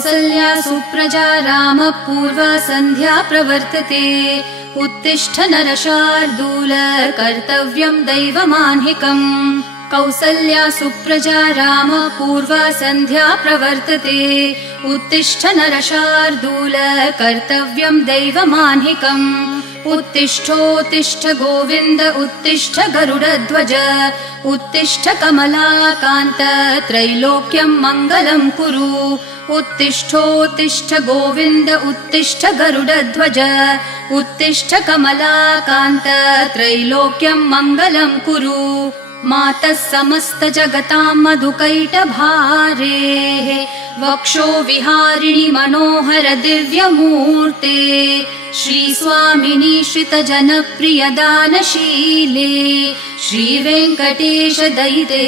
कौसल्या सुप्रजा रामः पूर्वा सन्ध्या प्रवर्तते उत्तिष्ठ नरशार्दूल कर्तव्यं दैवमाह्निकम् कौसल्या सुप्रजा रामः पूर्वा सन्ध्या प्रवर्तते उत्तिष्ठ नरशार्दूल कर्तव्यं दैवमाह्निकम् उत्तिष्ठोत्तिष्ठ गोविन्द उत्तिष्ठ गरुडध्वज उत्तिष्ठ कमलाकान्त त्रैलोक्यं मङ्गलं कुरु उत्तिष्ठोत्तिष्ठ गोविन्द उत्तिष्ठ गरुडध्वज उत्तिष्ठ कमलाकान्त त्रैलोक्यं मङ्गलं कुरु मातः समस्त जगतां मधुकैटभारेः वक्षो विहारिणि मनोहर दिव्यमूर्ते श्रीस्वामिनि श्रितजनप्रिय दानशीले श्रीवेङ्कटेश दयिते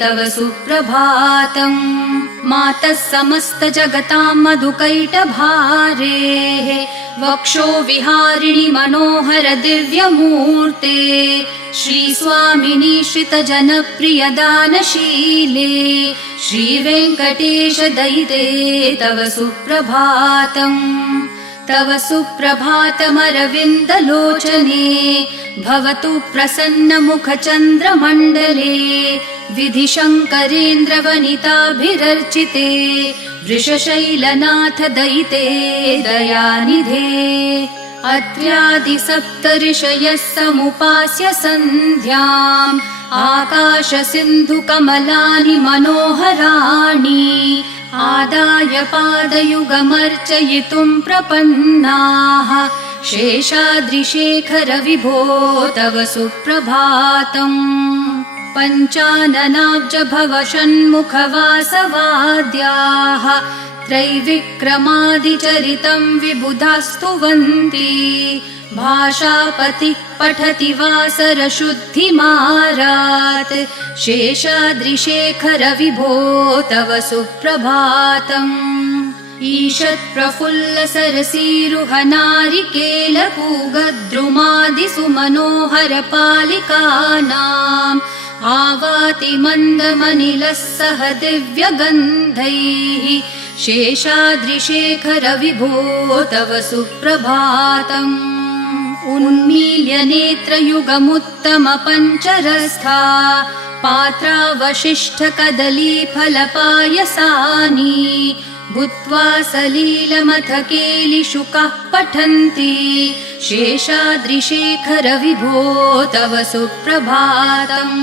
तव सुप्रभातम् मातः समस्त जगतां मधुकैटभारेः वक्षो विहारिणि मनोहर दिव्यमूर्ते श्रीस्वामिनि श्रितजनप्रिय दानशीले श्रीवेङ्कटेश दयिते तव सुप्रभातम् तव सुप्रभातमरविन्दलोचने भवतु प्रसन्नमुखचन्द्रमण्डले विधिशङ्करेन्द्रवनिताभिरर्चिते वृषशैलनाथ दयिते दयानिधे अत्र्यादिसप्तऋषयः समुपास्य सन्ध्याम् आकाशसिन्धुकमलानि मनोहराणि आदाय पादयुगमर्चयितुं प्रपन्नाः शेषाद्रिशेखर विभो तव सुप्रभातम् पञ्चाननाब्ज भव षण्मुखवासवाद्याः त्रैविक्रमादिचरितं विबुधास्तुवन्ति भाषापतिः पठति वासरशुद्धिमारात् शेषाद्रिशेखर विभो तव सुप्रभातम् ईषत्प्रफुल्लसरसीरुहनारिकेलपूगद्रुमादिसुमनोहरपालिकानाम् आवाति मन्दमनिलः सह दिव्यगन्धैः शेषाद्रिशेखर विभो तव सुप्रभातम् उन्मील्य नेत्रयुगमुत्तम पञ्चरस्था पात्रावशिष्ठकदलीफलपायसानि भूत्वा सलीलमथ केलिशुकाः पठन्ति शेषाद्रिशेखर विभो तव सुप्रभातम्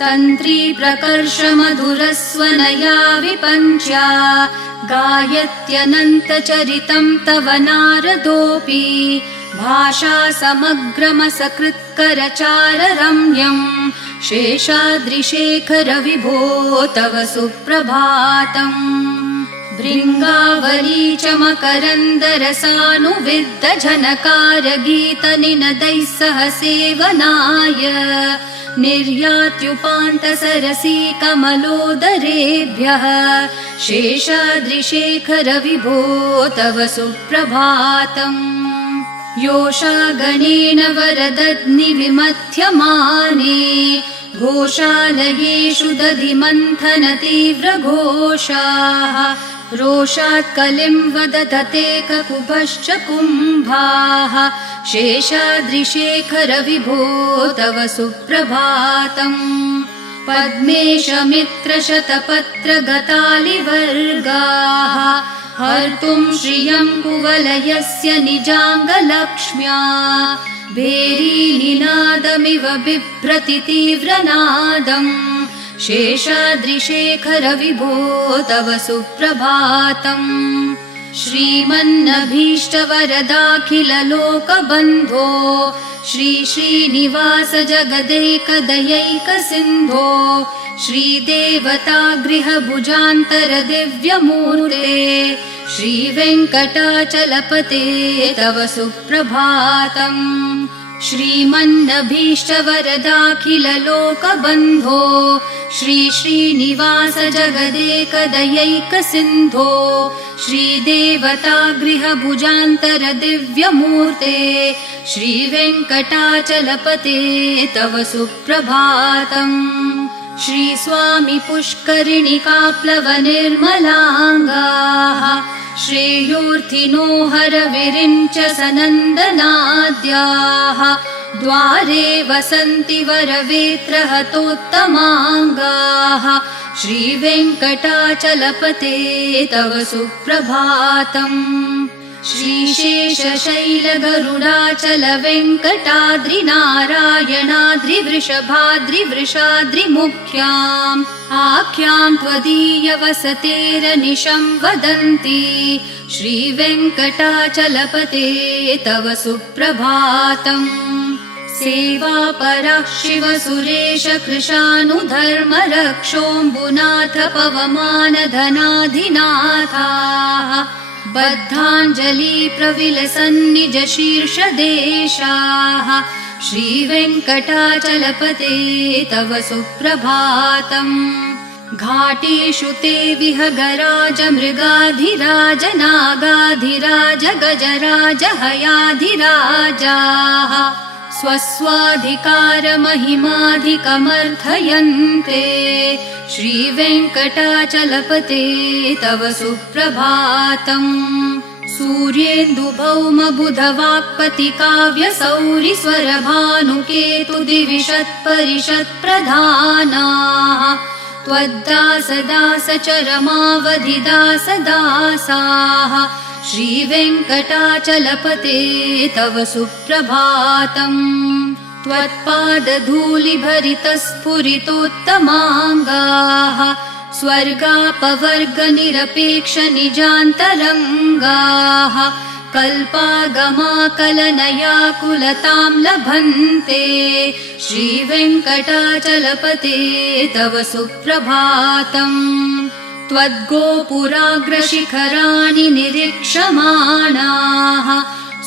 तन्त्री प्रकर्ष मधुरस्वनया विपञ्च्या गायत्यनन्तचरितं तव नारदोऽपि भाषा समग्रमसकृत्करचाररम्यम् शेषाद्रिशेखर विभो तव सुप्रभातम् भृङ्गावली च मकरन्दरसानुविद्धझनकारगीतनिनदैः सह सेवनाय निर्यात्युपान्तसरसी कमलोदरेभ्यः शेषाद्रिशेखर विभो तव सुप्रभातम् योषागणेन वरदग्निविमथ्यमाने घोषालयेषु दधिमन्थन तीव्रघोषाः रोषात् कलिं वदधते ककुभश्च कुम्भाः शेषाद्रिशेखर विभो तव सुप्रभातम् पद्मेशमित्रशतपत्रगतालिवर्गाः हर्तुं श्रियं कुवलयस्य निजाङ्गलक्ष्म्या भेरीनिनादमिव बिभ्रति तीव्रनादम् शेषाद्रिशेखर विभो तव सुप्रभातम् श्रीमन्नभीष्टवरदाखिललोकबन्धो श्री श्रीनिवास जगदैकदयैकसिन्धो श्रीदेवतागृहभुजान्तर दिव्यमूर्ते श्रीवेङ्कटाचलपते तव सुप्रभातम् श्रीमन्नभीष्टवरदाखिललोकबन्धो श्री श्रीनिवास जगदेकदयैकसिन्धो श्रीदेवतागृहभुजान्तर दिव्यमूर्ते श्रीवेङ्कटाचलपते तव सुप्रभातम् श्रीस्वामी पुष्करिणिकाप्लवनिर्मलाङ्गाः श्रेयोर्थिनो हरविरिञ्च सनन्दनाद्याः द्वारे वसन्ति वरवेत्रहतोत्तमाङ्गाः श्रीवेङ्कटाचलपते तव सुप्रभातम् श्रीशेषशैलगरुडाचलवेङ्कटाद्रिनारायणाद्रिवृषभाद्रिवृषाद्रिमुख्याम् आख्यां त्वदीयवसतेरनिशं वदन्ति श्रीवेङ्कटाचलपते तव सुप्रभातम् सेवापरः शिवसुरेश कृशानुधर्मरक्षोऽम्बुनाथ पवमानधनाधिनाथाः बद्धाञ्जलि प्रविलसन्निज शीर्षदेशाः श्रीवेङ्कटाचलपते तव सुप्रभातम् घाटेषु ते विहगराज मृगाधिराज नागाधिराज गजराज हयाधिराजाः स्वस्वाधिकारमहिमाधिकमर्थयन्ते श्रीवेङ्कटाचलपते तव सुप्रभातम् सूर्येन्दुभौमबुधवाक्पतिकाव्यसौरिस्वरभानुकेतुदिविशत्परिषत्प्रधानाः त्वद्दासदासचरमावधिदासदासाः श्रीवेङ्कटाचलपते तव सुप्रभातम् त्वत्पादधूलिभरितस्फुरितोत्तमाङ्गाः स्वर्गापवर्गनिरपेक्षनिजान्तरङ्गाः कल्पागमाकलनयाकुलतां लभन्ते श्रीवेङ्कटाचलपते तव सुप्रभातम् त्वद्गोपुराग्रशिखराणि निरीक्षमाणाः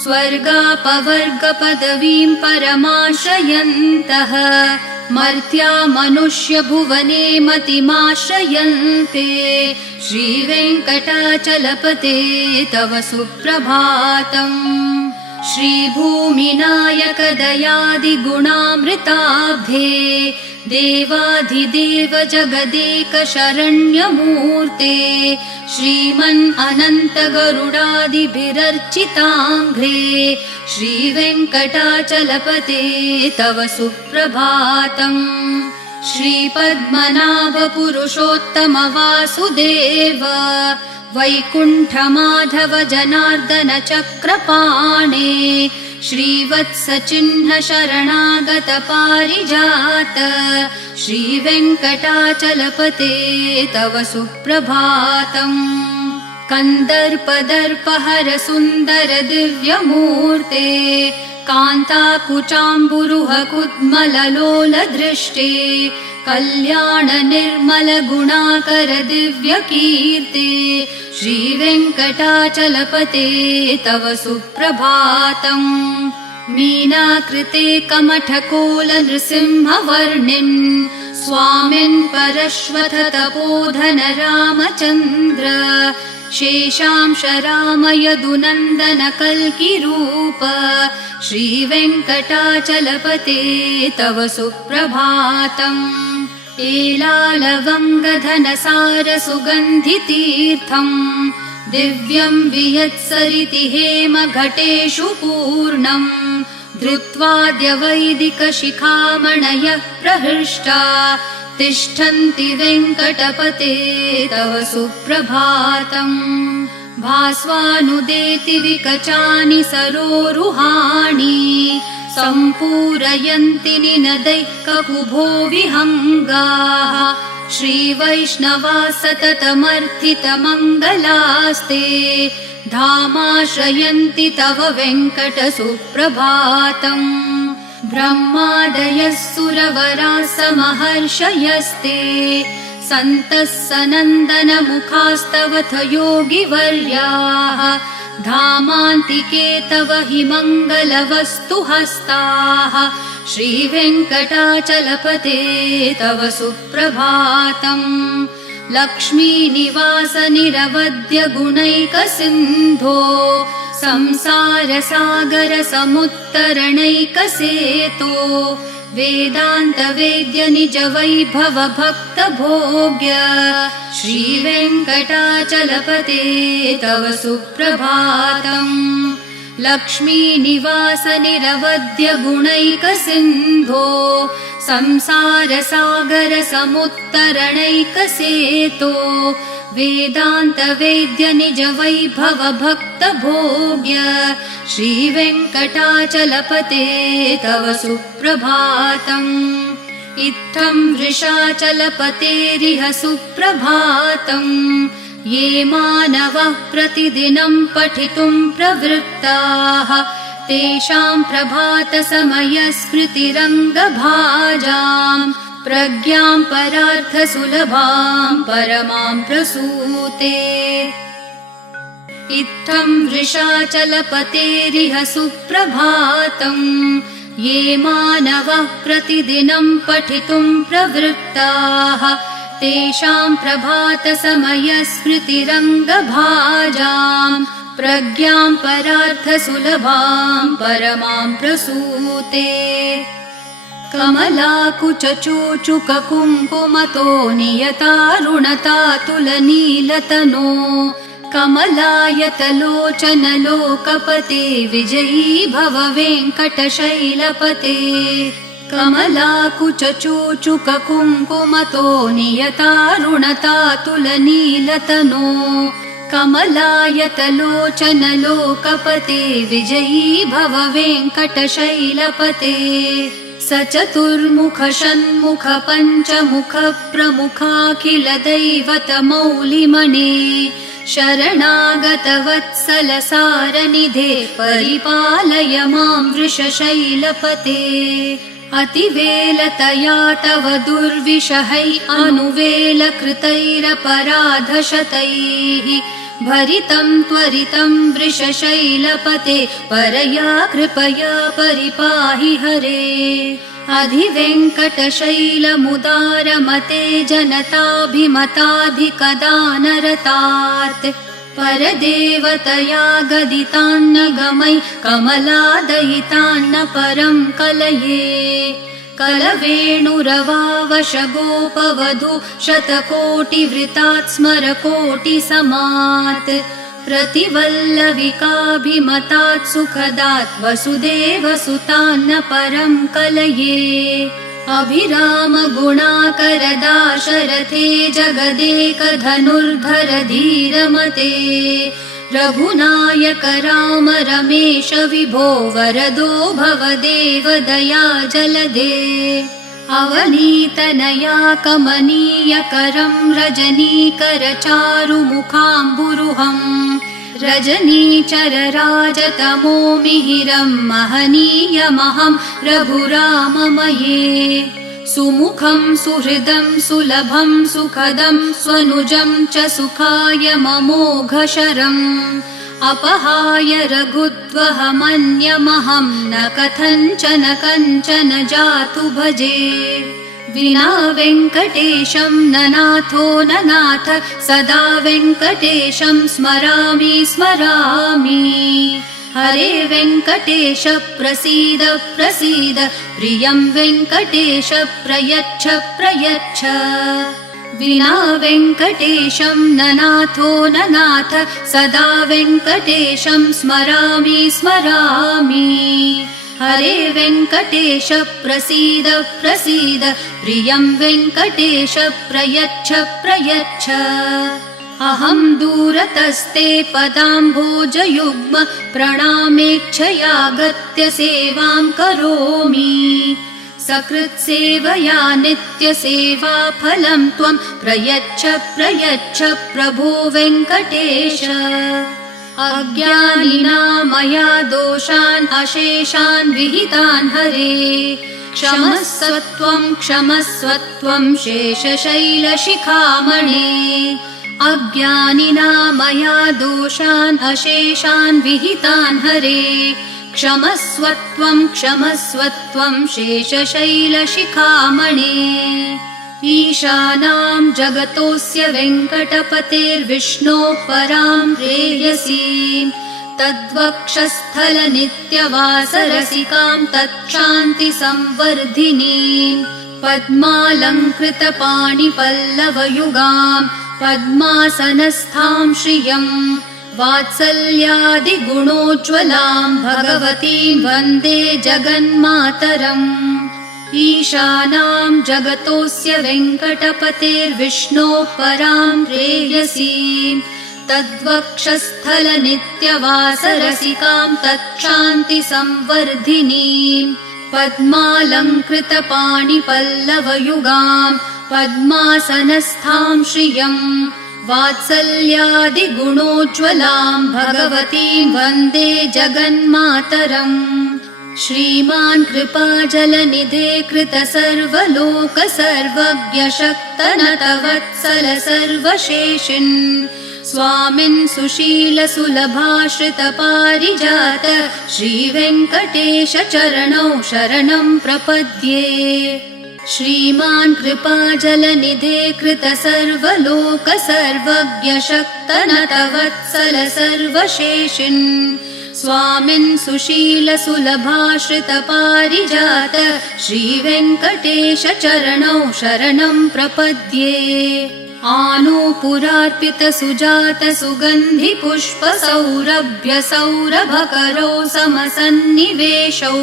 स्वर्गापवर्गपदवीं परमाश्रयन्तः मर्त्या मनुष्यभुवने मतिमाश्रयन्ते श्रीवेङ्कटाचलपते तव सुप्रभातम् श्रीभूमिनायकदयादिगुणामृताब्धे देवाधिदेव जगदेक शरण्यमूर्ते श्रीमन् अनन्त गरुडादिभिरर्चिताङ्घ्रे श्रीवेङ्कटाचलपते तव सुप्रभातम् श्रीपद्मनाभ पुरुषोत्तम वासुदेव वैकुण्ठमाधव जनार्दन चक्रपाणे श्रीवत्सचिह्न शरणागत पारिजात श्रीवेङ्कटाचलपते तव सुप्रभातम् कन्दर्पदर्पहर सुन्दर दिव्यमूर्ते कान्ताकुचाम्बुरुह कुड्मललोल दृष्टे कल्याण निर्मल गुणाकर दिव्यकीर्ते श्रीवेङ्कटाचलपते तव सुप्रभातम् मीनाकृते कमठकोल नृसिंहवर्णिन् स्वामिन् परश्वथ तपोधन रामचन्द्र शेषांश राम यदुनन्दन कल्किरूप श्रीवेङ्कटाचलपते तव सुप्रभातम् एलालवङ्गधनसार सुगन्धितीर्थम् दिव्यं वियत्सरिति हेम घटेषु पूर्णम् धृत्वाद्य वैदिकशिखामणयः प्रहृष्टा तिष्ठन्ति वेङ्कटपते तव सुप्रभातम् भास्वानुदेति विकचानि सरोरुहाणि सम्पूरयन्ति निनदैः ककुभो विहङ्गाः श्रीवैष्णवा सततमर्थितमङ्गलास्ते धामाश्रयन्ति तव वेङ्कट सुप्रभातम् ब्रह्मादयः सुरवराः समहर्षयस्ते सन्तः सनन्दन मुखास्तवथ योगिवर्याः धामान्तिके तव हि मङ्गलवस्तु हस्ताः श्रीवेङ्कटाचलपते तव सुप्रभातम् लक्ष्मीनिवास निरवद्य गुणैकसिन्धो संसार सागर समुत्तरणैकसेतो वेदान्तवेद्य निजवैभव भक्तभोग्य श्रीवेङ्कटाचलपते तव सुप्रभातम्। लक्ष्मीनिवास निरवध्य गुणैकसिन्धो संसारसागर समुत्तरणैकसेतो वेदान्तवेद्य निजवैभव भक्तभोग्य श्रीवेङ्कटाचलपते तव सुप्रभातम्। इत्थं वृषाचलपतेरिह सुप्रभातम्। ये मानवः प्रतिदिनं पठितुं प्रवृत्ताः तेषां प्रभातसमयस्मृतिरङ्गभाजाम् प्रज्ञां परार्थसुलभां परमां प्रसूते। इत्थं वृषाचलपतेरिह सुप्रभातम्। ये मानवः प्रतिदिनं पठितुं प्रवृत्ताः तेषां प्रभातसमयस्मृतिरङ्गभाजाम् प्रज्ञां परार्थसुलभां परमां प्रसूते। कमलाकुचूचुककुङ्कुमतो नियतारुणतातुलनीलतनो कमलायतलोचनलोकपते विजयी भव वेङ्कटशैलपते। कमलाकुचूचुककुङ्कुमतो नियतारुणतातुलनीलतनो कमलायतलोचनलोकपते विजयी भव वेङ्कटशैलपते। स चतुर्मुख षण्मुख पञ्चमुख प्रमुखाखिल दैवतमौलिमणे शरणागतवत्सल सारनिधे परिपालय मां वृषशैलपते। अतिवेलतया तव दुर्विषहै अनुवेलकृतैरपराधशतैः भरितं त्वरितं वृषशैलपते परया कृपया परिपाहि हरे। अधिवेङ्कटशैलमुदारमते जनताभिमताधिकदानरतात् परदेवतया गदितान्न गमै कमलादयितान्न परं कलये। कलवेणुरवावशगोपवधू शतकोटिवृतात् स्मरकोटिसमात् प्रतिवल्लविकाभिमतात् सुखदात् वसुदेवसुतान्न परं कलये। अभिराम गुणाकरदाशरथे जगदेकधनुर्धर धीरमते रघुनायक राम रमेश विभो वरदो भवदेव दया जलदे। अवनीतनया कमनीयकरं रजनीकर चारुमुखाम्बुरुहं रजनीचरराजतमो मिहिरं महनीयमहं रघुराममये। सुमुखं सुहृदं सुलभं सुखदं स्वनुजं च सुखाय ममोघशरम् अपहाय रघुत्वहमन्यमहं न कथञ्चन कञ्चन जातु भजे। विना वेङ्कटेशं न नाथो न नाथ सदा वेङ्कटेशं स्मरामि स्मरामि। हरे वेङ्कटेश प्रसीद प्रसीद प्रियं वेङ्कटेश प्रयच्छ प्रयच्छ। विना वेङ्कटेशं न नाथो न नाथ सदा वेङ्कटेशं स्मरामि स्मरामि। हरे वेङ्कटेश प्रसीद प्रसीद प्रियं वेङ्कटेश प्रयच्छ प्रयच्छ। अहं दूरतस्ते पदाम्भोजयुग्म प्रणामेच्छयागत्य सेवां करोमि। सकृत्सेवया नित्यसेवाफलं त्वं प्रयच्छ प्रयच्छ प्रभो वेङ्कटेश। अज्ञानिना मया दोषान् अशेषान् विहितान् हरे क्षमस्वत्वं शेषशैलशिखामणे। अज्ञानिना मया दोषान् अशेषान् विहितान् हरे क्षमस्वत्वं शेषशैलशिखामणे। ईशानां जगतोऽस्य वेङ्कटपतेर्विष्णोः परां प्रेयसीं तद्वक्षस्थलनित्यवासरसिकां तच्छान्तिसंवर्धिनीं पद्मालङ्कृतपाणिपल्लवयुगां पद्मासनस्थां श्रियम् वात्सल्यादिगुणोज्ज्वलां भगवतीं वन्दे जगन्मातरम् ईशानां जगतोऽस्य वेङ्कटपतेर्विष्णोः परां प्रेयसीं तद्वक्षस्थलनित्यवासरसिकां तच्छान्तिसंवर्धिनीं पद्मालङ्कृतपाणिपल्लवयुगां पद्मासनस्थां श्रियम् वात्सल्यादिगुणोज्ज्वलां भगवतीं वन्दे जगन्मातरम् श्रीमान् कृपाजलनिधे कृतसर्वलोकसर्वज्ञशक्तनतवत्सल सर्वशेषिन् स्वामिन् सुशीलसुलभाश्रितपारिजात श्रीवेङ्कटेश चरणौ शरणं प्रपद्ये श्रीमान् कृपाजलनिधे कृतसर्वलोकसर्वज्ञशक्तनतवत्सल सर्वशेषिन् स्वामिन् सुशीलसुलभाश्रितपारिजात श्रीवेङ्कटेश चरणौ शरणं प्रपद्ये आनूपुरार्पितसुजातसुगन्धिपुष्पसौरभ्यसौरभकरौ समसन्निवेशौ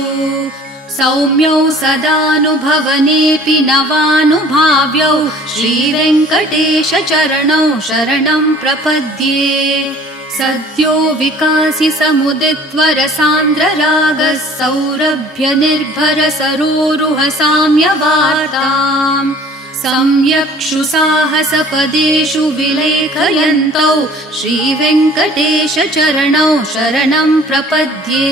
सौम्यौ सदानुभवनेऽपि नवानुभाव्यौ श्रीवेङ्कटेश चरणौ शरणं प्रपद्ये सद्यो विकासि समुदित्वरसान्द्ररागः सौरभ्यनिर्भर सरोरुह साम्यवार्ताम् सम्यक्षु साहसपदेषु विलेखयन्तौ श्रीवेङ्कटेश चरणौ शरणं प्रपद्ये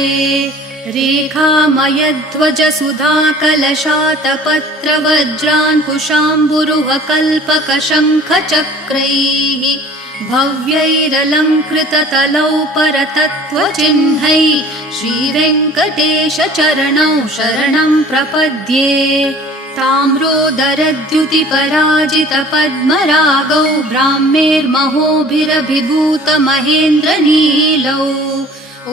रेखामयध्वज सुधाकलशातपत्रवज्राङ्कुशाम्बुरुहकल्पकशङ्खचक्रैः भव्यैरलङ्कृततलौ परतत्त्वचिह्नैः श्रीवेङ्कटेश चरणौ शरणं प्रपद्ये ताम्रोदरद्युतिपराजितपद्मरागौ ब्राह्मेर्महोभिरभिभूतमहेन्द्रनीलौ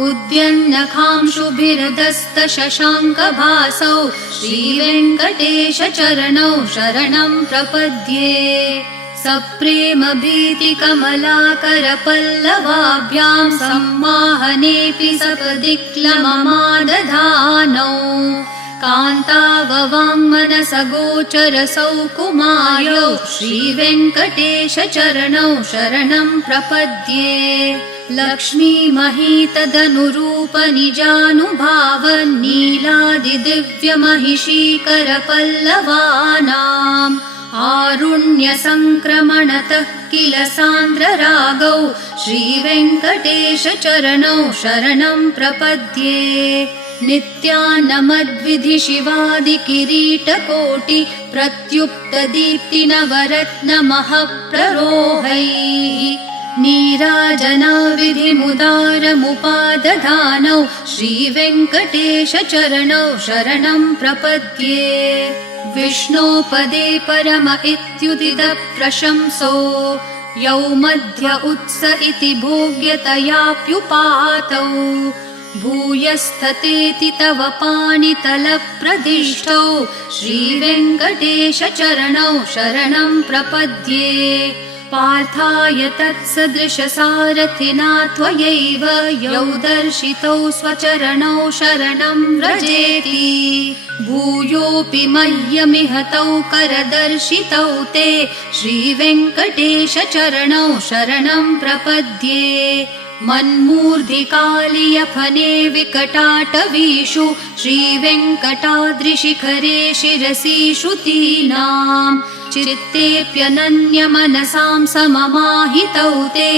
उद्यन्नखांशुभिरदस्तशशाङ्कभासौ श्रीवेङ्कटेश चरणौ शरणं प्रपद्ये सप्रेमभीतिकमलाकरपल्लवाभ्यां सम्माहनेऽपि सपदि क्लममादधानौ कान्ताववाङ्मनसगोचरसौकुमार्यौ श्रीवेङ्कटेश चरणौ शरणं प्रपद्ये लक्ष्मीमहीतदनुरूपनिजानुभावन्नीलादिदिव्यमहिषीकरपल्लवानाम् आरुण्यसङ्क्रमणतः किल सान्द्ररागौ श्रीवेङ्कटेश चरणौ शरणं प्रपद्ये नित्यानमद्विधि शिवादिकिरीटकोटि प्रत्युक्तदीप्तिनवरत्नमःप्ररोहैः नीराजनाविधिमुदारमुपादधानौ श्रीवेङ्कटेश चरणौ शरणं प्रपद्ये विष्णोपदे परम इत्युदितः प्रशंसो यौ मध्य उत्स इति भोग्यतयाप्युपातौ भूयस्ततेति तव पाणितलप्रदिष्टौ श्रीवेङ्कटेश चरणौ शरणं प्रपद्ये पार्थाय तत्सदृशसारथिना त्वयैव यौ दर्शितौ स्वचरणौ शरणं व्रजेति भूयोऽपि मह्यमिह तौ करदर्शितौ ते श्रीवेङ्कटेश चरणौ शरणं प्रपद्ये मन्मूर्धिकालियफने विकटाटवीषु श्रीवेङ्कटाद्रिशिखरे शिरसि श्रुतीनाम् चित्तेऽप्यनन्यमनसां सममाहितौ ते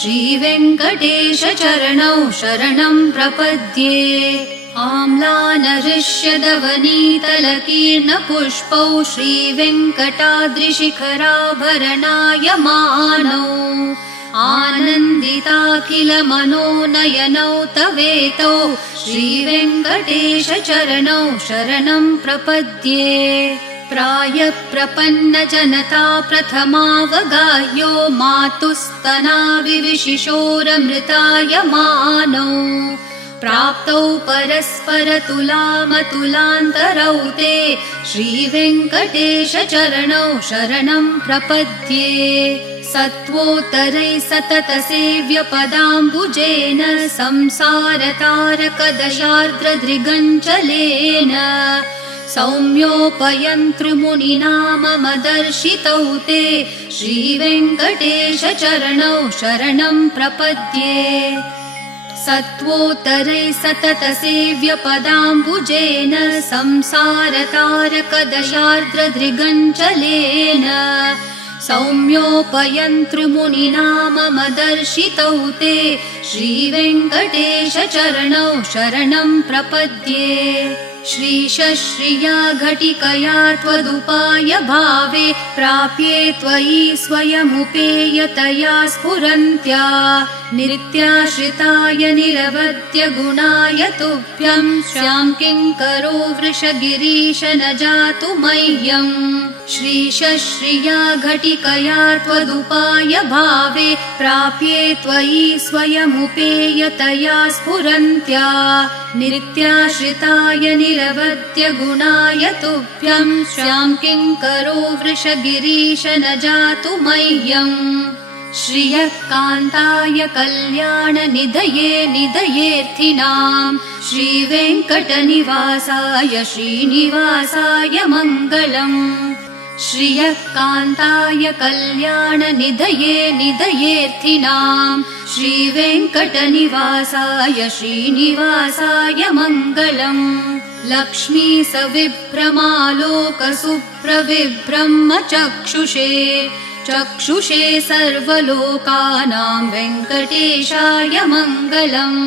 श्रीवेङ्कटेश चरणौ शरणं प्रपद्ये आम्लानहृष्यदवनीतलकीर्णपुष्पौ श्रीवेङ्कटाद्रिशिखराभरणायमानौ आनन्दिताखिलमनोनयनौ तवेतौ श्रीवेङ्कटेश चरणौ शरणं प्रपद्ये प्रायप्रपन्नजनता प्रथमावगाह्यो मातुस्तनाविविशिशोरमृतायमानौ प्राप्तौ परस्परतुलामतुलान्तरौ ते श्रीवेङ्कटेशचरणौ शरणं प्रपद्ये सत्वोत्तरैः सततसेव्यपदाम्बुजेन संसारतारकदशार्द्रदृगञ्चलेन सौम्योपयन्तृमुनिना मम दर्शितौ ते श्रीवेङ्कटेशचरणौ शरणं प्रपद्ये सत्वोत्तरैः सततसेव्यपदाम्बुजेन संसारतारकदशार्द्रदृगञ्चलेन सौम्योपयन्तृमुनिना मम दर्शितौ ते श्रीवेङ्कटेशचरणौ शरणं प्रपद्ये श्रीशश्रिया घटिकया त्वदुपाय भावे प्राप्ये त्वयि स्वयमुपेयतया स्फुरन्त्या नित्याश्रिताय निरवद्य गुणाय तुभ्यं स्यां किङ्करो वृषगिरीश न जातु मह्यम् श्रीशश्रिया घटिकया त्वदुपाय भावे प्राप्ये त्वयि स्वयमुपेयतया स्फुरन्त्या नित्याश्रिताय निरवद्य गुणाय तुभ्यं स्यां किङ्करो वृषगिरीश न जातु मह्यम् श्रियः कान्ताय कल्याणनिधये निधयेऽर्थिनां श्रीवेङ्कटनिवासाय श्रीनिवासाय मङ्गलम् श्रियः कान्ताय कल्याणनिधये निधयेऽर्थिनां श्रीवेङ्कटनिवासाय श्रीनिवासाय मङ्गलम् लक्ष्मी सविभ्रमालोकसुप्रविभ्रमचक्षुषे चक्षुषे सर्वलोकानां वेङ्कटेशाय मङ्गलम्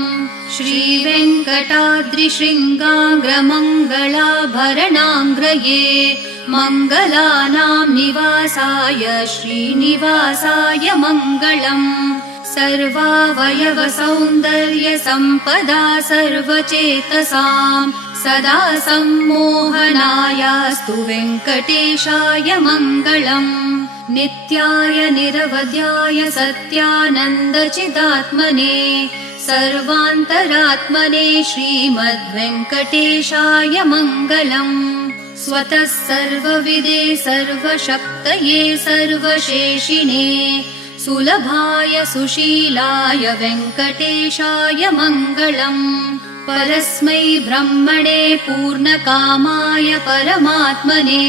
श्रीवेङ्कटाद्रिशृङ्गाग्रमङ्गलाभरणाङ्ग्रये मङ्गलानां निवासाय श्रीनिवासाय मङ्गलम् सर्वावयवसौन्दर्यसम्पदा सर्वचेतसां सदा सम्मोहनायास्तु वेङ्कटेशाय मङ्गलम् नित्याय निरवध्याय सत्यानन्दचिदात्मने सर्वान्तरात्मने श्रीमद्वेङ्कटेशाय मङ्गलम् स्वतः सर्वविदे सर्वशक्तये सर्वशेषिणे सुलभाय सुशीलाय वेङ्कटेशाय मङ्गलम् परस्मै ब्रह्मणे पूर्णकामाय परमात्मने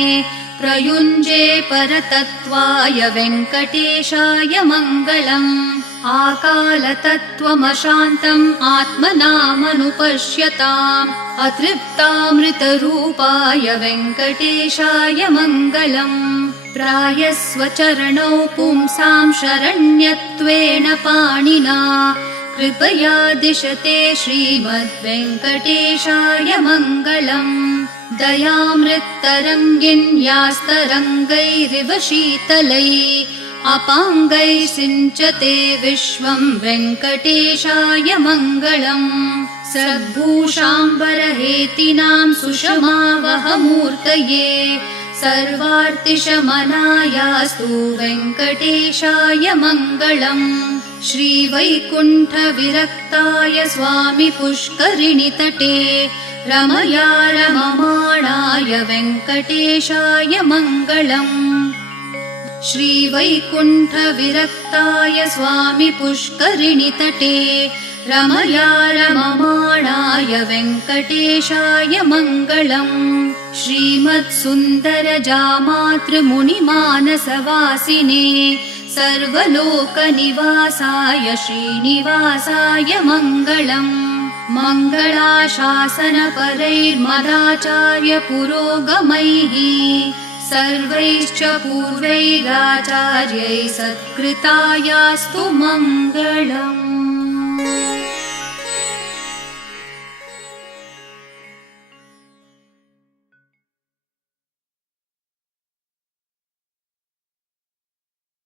प्रयुञ्जे परतत्त्वाय वेङ्कटेशाय मङ्गलम् आकालतत्त्वमशान्तम् आत्मनामनुपश्यताम् अतृप्तामृतरूपाय वेङ्कटेशाय मङ्गलम् प्रायस्वचरणौ पुंसां शरण्यत्वेन पाणिना कृपया दिशते श्रीमद्वेङ्कटेशाय मङ्गलम् दयामृत्तरङ्गिन्यास्तरङ्गैरिव शीतलैः अपाङ्गैः सिञ्चते विश्वं वेङ्कटेशाय मङ्गलम् सद्भूषाम्बरहेतिनां सुषमावहमूर्तये सर्वार्तिशमनायास्तु वेङ्कटेशाय मङ्गलम् श्रीवैकुण्ठविरक्ताय स्वामि पुष्करिणीतटे रमया रममाणाय वेङ्कटेशाय मङ्गलम् श्रीवैकुण्ठविरक्ताय स्वामि पुष्करिणीतटे रमया रममाणाय वेङ्कटेशाय मङ्गलम् श्रीमत्सुन्दरजामातृमुनिमानसवासिने सर्वलोकनिवासाय श्रीनिवासाय मङ्गलम् मङ्गलाशासनपरैर्मदाचार्य पुरोगमैः सर्वैश्च पूर्वैराचार्यैः सत्कृतायास्तु मङ्गलम्।